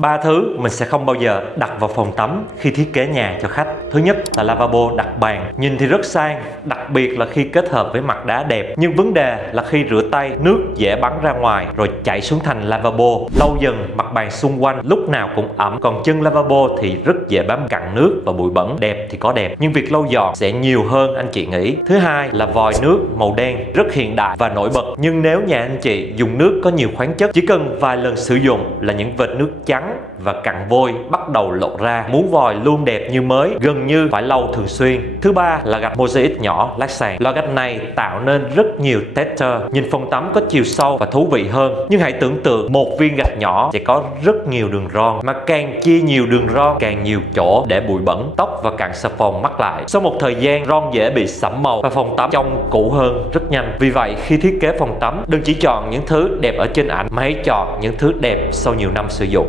Ba thứ mình sẽ không bao giờ đặt vào phòng tắm khi thiết kế nhà cho khách. Thứ nhất là lavabo đặt bàn. Nhìn thì rất sang, đặc biệt là khi kết hợp với mặt đá đẹp. Nhưng vấn đề là khi rửa tay, nước dễ bắn ra ngoài rồi chảy xuống thành lavabo. Lâu dần mặt bàn xung quanh lúc nào cũng ẩm, còn chân lavabo thì rất dễ bám cặn nước và bụi bẩn. Đẹp thì có đẹp, nhưng việc lau dọn sẽ nhiều hơn anh chị nghĩ. Thứ hai là vòi nước màu đen, rất hiện đại và nổi bật. Nhưng nếu nhà anh chị dùng nước có nhiều khoáng chất, chỉ cần vài lần sử dụng là những vệt nước trắng và cặn vôi bắt đầu lộ ra. Muốn vòi luôn đẹp như mới, gần như phải lau thường xuyên. Thứ ba là gạch mosaic nhỏ lát sàn. Loại gạch này tạo nên rất nhiều texture, nhìn phòng tắm có chiều sâu và thú vị hơn. Nhưng hãy tưởng tượng một viên gạch nhỏ sẽ có rất nhiều đường ron, mà càng chia nhiều đường ron càng nhiều chỗ để bụi bẩn, tóc và cặn xà phòng mắc lại. Sau một thời gian, ron dễ bị sẫm màu và phòng tắm trông cũ hơn rất nhanh. Vì vậy khi thiết kế phòng tắm, đừng chỉ chọn những thứ đẹp ở trên ảnh mà hãy chọn những thứ đẹp sau nhiều năm sử dụng.